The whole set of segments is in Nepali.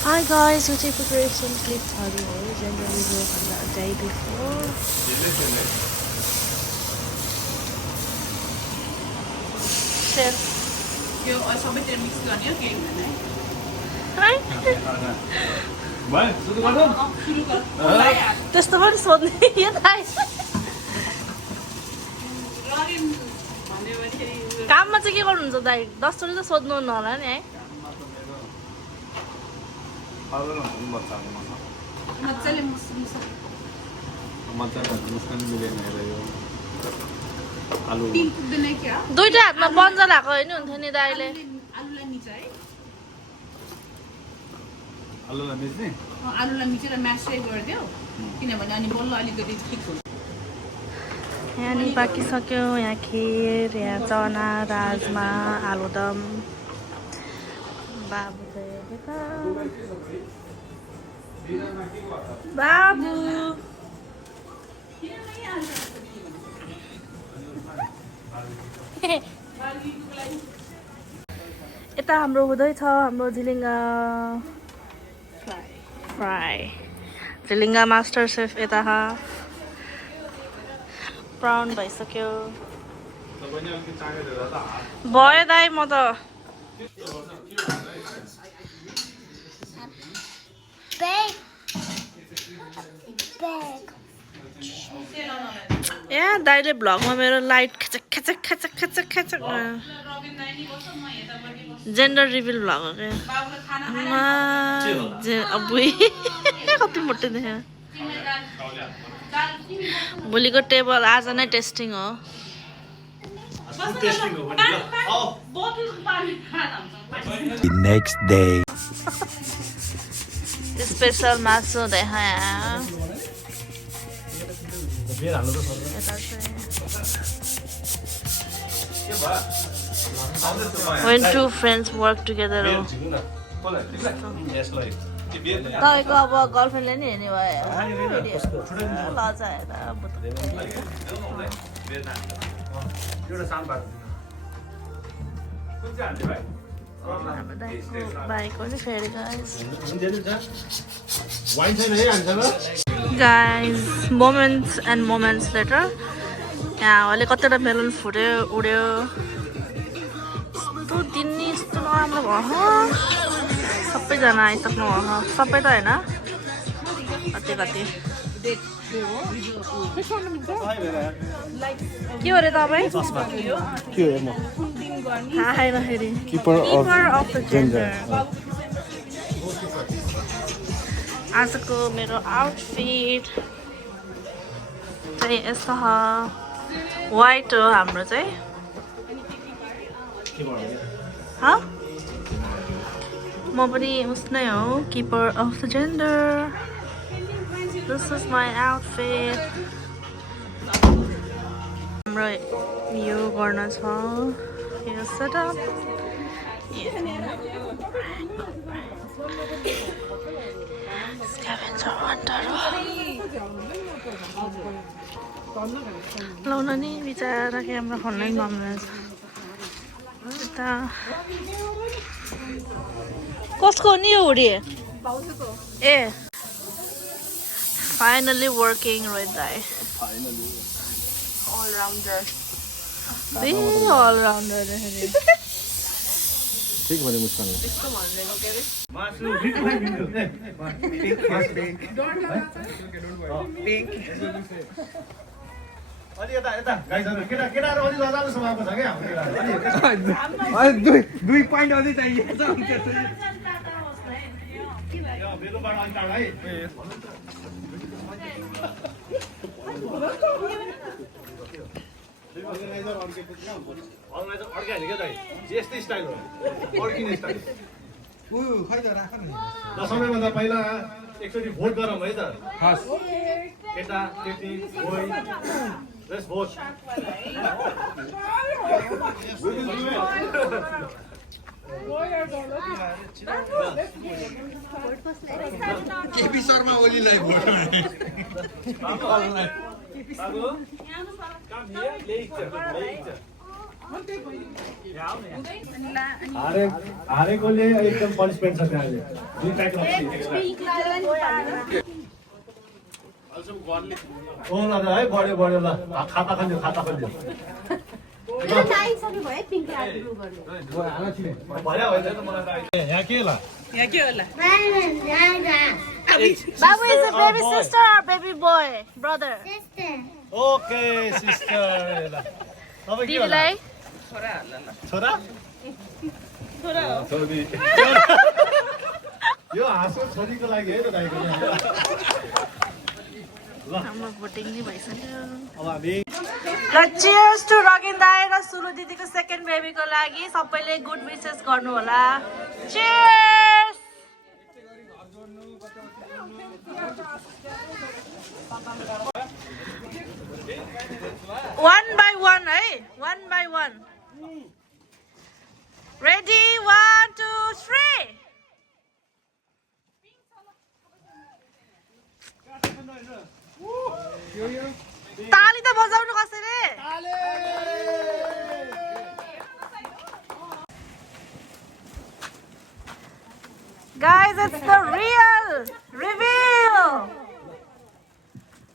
Hi guys, यो चाहिँ प्रिपरेसन क्लिप्सहरू हो जेनरली योभन्दा डे बिफोर यो सबैतिर मिक्स गर्ने हो केही हुँदैन है त्यस्तो पनि सोध्ने यो दाइ काममा चाहिँ के गर्नुहुन्छ दाइ 10 चोटि त सोध्नु होला नि है मजाले दुईटा हातमा पन्जा लाएको होइन हुन्थ्यो नि दाइले आलुलाई मिच है आलुलाई मिचेर म्यासै गरिदेऊ किनभने अनि बल्ल अलिकति ठिक हुन्छ यहाँ नि पाकिसक्यो यहाँ खिर यहाँ चना राजमा आलुदम बाबु चाहिँ यता बाबु यता हाम्रो हुँदैछ हाम्रो झिलिङ्गा फ्राई झिलिङ्गा मास्टर सेफ यता ब्राउन भइसक्यो भयो दाइ म त ए दाइले भ्लगमा मेरो लाइट खचक खचक खचक खचक खचक जेन्डर रिभिल भ्लग हो क्या अबुई कति मोटो देख्यो भोलिको टेबल आज नै टेस्टिङ हो नेक्स्ट डे स्पेशल मासु देखा When two friends work together. तपाईँको अब गर्लफ्रेन्डले नि हेर्ने भयो बाइकको नि फेरि guys moments and moments letter यहाँ अहिले कतिवटा मेलन फुट्यो उड्यो यस्तो दिन नि यस्तो नराम्रो भयो सबैजना आइसक्नु भयो सबै त होइन कति कति के हो अरे तपाईँ थाहा छैन फेरि किपर अफ द जेन्डर आजको मेरो आउटफिट चाहिँ यस्तो वाइट हो हाम्रो चाहिँ म पनि उसनै हो keeper of the gender this is my outfit हाम्रो यो गर्न छ यो सेटअप स्क्याभेन्जर हन्टर लाउन नि बिचरा क्यामेरा खोल्नै माम्दैछ यता कसको नि यो हुडी ए फाइनली वर्किङ रोहित दाइ अलराउन्डर अलराउन्डर ठीक भने मुस्कान त्यस्तो भन्दैन के अरे अलि यता यता गाइजहरु केटाहरु अलि लजाले समाएको छ के हाम्रो दुई पोइन्ट अझै चाहिएको छ बेलुबाट अलि टाढा है अर्गनाइजर अर्कै होइन क्या दाइ यस्तै स्टाइल हो अर्किने स्टाइल खै त राख न सबैभन्दा पहिला एकचोटि भोट गरौँ है त केटा केटी boy let's vote KP Sharma ओलीलाई भोट Come here, later. हारेकोले एकदम पनिसमेन्ट छ त्यहाँले दुई प्याक लाग्छ ओ ल है बढ्यो बढ्यो ल खाता खोल्यो भयो यहाँ के ल Babu is a baby sister or baby boy? Brother? Okay sister ल तपाईँ के होला दिदीलाई छोरा छोरी यो हाँसो छोरीको लागि है त दाइको हाम्रो भोटिङ नि भइसक्यो अब हामी ल cheers to रगिन दाइ र सुलु दिदीको सेकेन्ड बेबीको लागि सबैले गुड विशेस गर्नु होला cheers one by one है one by one ready 1 2 3 ताली त बजाउनु कसैले guys it's the real reveal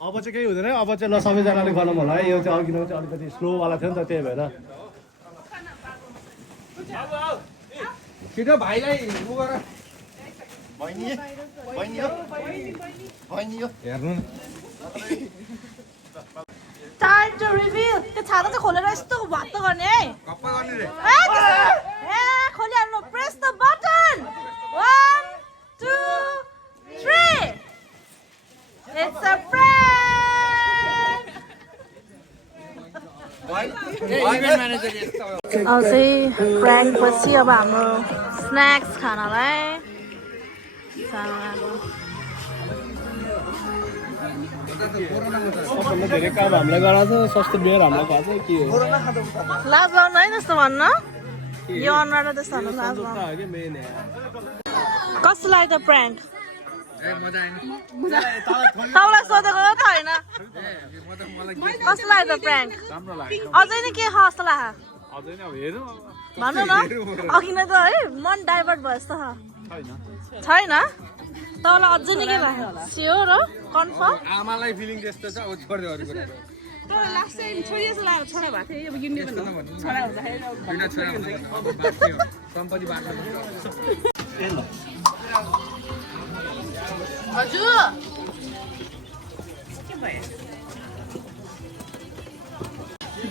अब चाहिँ केही हुँदैन अब चाहिँ ल सबैजनाले गरौँ होला है यो चाहिँ अघि चाहिँ अलिकति स्लोवाला थियो नि त त्यही भएर छिटो भाइलाई उ गर हेर्नु time to reveal त्यो छाता चाहिँ खोलेर यस्तो भात गर्ने है गप्प गर्ने रे ए खोलिहाल्नु press the button 1 2 3 it's a prank event manager यस्तो अब चाहिँ prank पछि अब हाम्रो स्न्याक्स खानलाई सबभन्दा धेरै काम हामीलाई गराएको छ सस्तो बियर हामीलाई भएको छ के हो लाज लाउनु है त्यस्तो भन्न यो अनुहार त्यस्तो भन्नु लाज लाउनु कस्तो लाग्यो त prank ए मजा आएन तपाईँलाई सोधेको हो त होइन कस्तो लाग्यो त prank अझै नै के कस्तो लाग्यो भन्नु न अघि नै त है मन डाइभर्ट भयो जस्तो छैन तपाईँलाई अझै नै के लाग्यो स्योर हो कन्फर्म आमालाई फिलिङ त्यस्तो छ अब छोड्दै अरू कुरा लास्ट टाइम छोरी जस्तो लाग्यो छोरा भएको थियो अब युनियन छोरा हुँदाखेरि बिना छोरा अब बाँच्यो सम्पत्ति बाँड्नु हजुर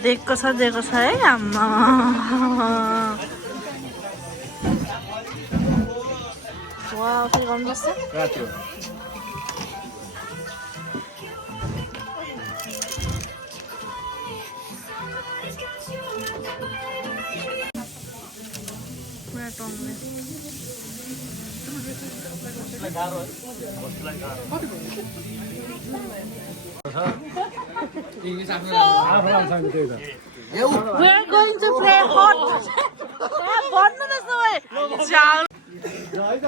दिएको छ है आम्मा वाउ फेरि गर्नुपर्छ पुरा टङ्गले इङ्ग्लिस आफ्नो We are going to play hot. भन्नु त सबै जाऊ है त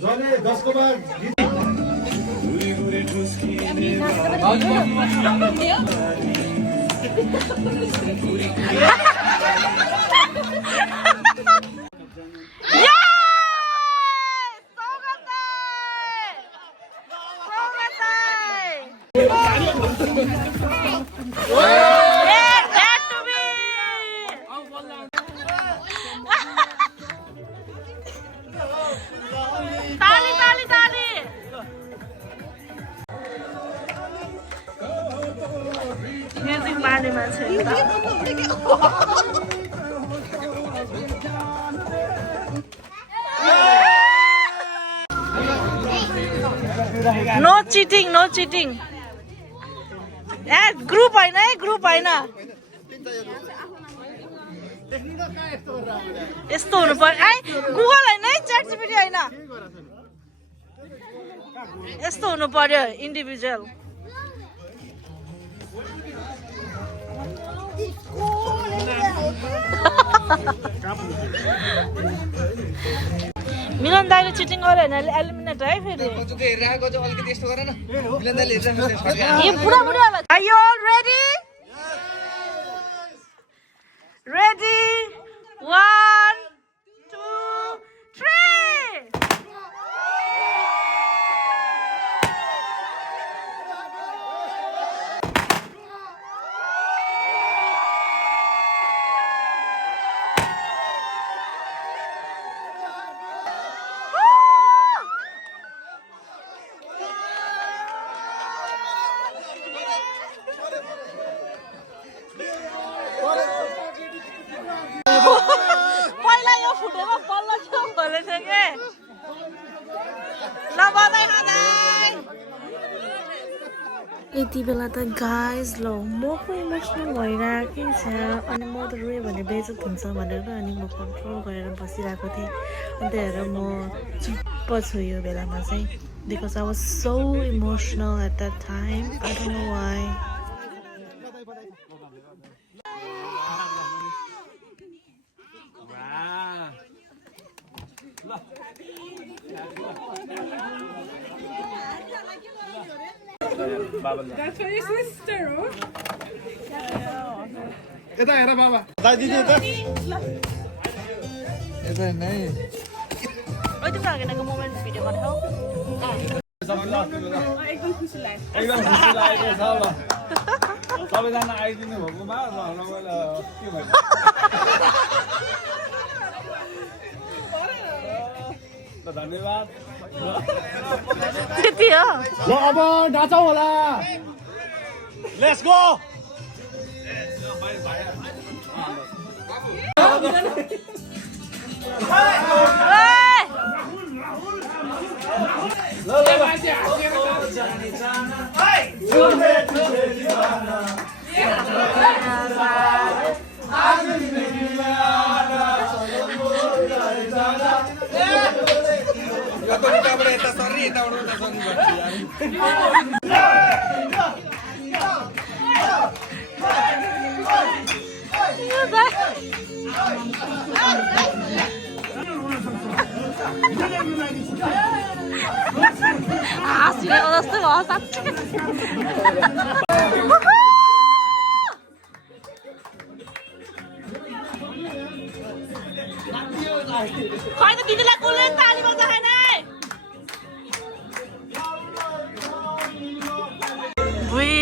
जसले जसकोमा म्युजिक बार्ने मान्छे नो चिटिङ ए ग्रुप होइन है ग्रुप होइन यस्तो हुनु पर्यो है गुगल होइन है च्याट जिपिटी होइन यस्तो हुनु पर्यो इन्डिभिजुअल मिलन दाइले चिटिङ गर्यो भने एलिमिनेट है फेरि हेरेर आएको चाहिँ अलिकति यस्तो गर न मिलन दाइले हेरिरहेको ये बुढा बुढी होला Are you all ready? Ready? यति बेला त गाइज ल म पो इमोसनल भइरहेकै छ अनि म त रोएँ भने बेइज्जत हुन्छ भनेर अनि म कन्ट्रोल गरेर बसिरहेको थिएँ अन्त हेरेर म चुप्प छु यो बेलामा चाहिँ because I was so emotional at that time I don't know why That's my sister. यता हेर बाबा दाइ दिदी यता यता नै ओइ तिम्रो अगाडिको मोमेन्ट भिडियो पठाऊ एकदम खुसी लाग्यो एकदम खुसी लागेको छ ल सबैजना आइदिनु भएकोमा रमाइलो के भयो धन्यवाद त्यति हो ल अब नाचौ होला लेट्स गो यता सर्री यताबाट उता सर्नु हाँसिरहेको जस्तो भयो साँच्चै खै त दिदीलाई कुल्ले ताली बजाएन बुई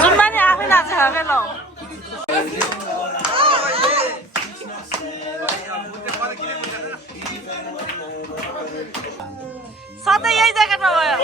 जुम्मा नि आफै नाचेर ल सधैँ यही ज्याकेटमा भयो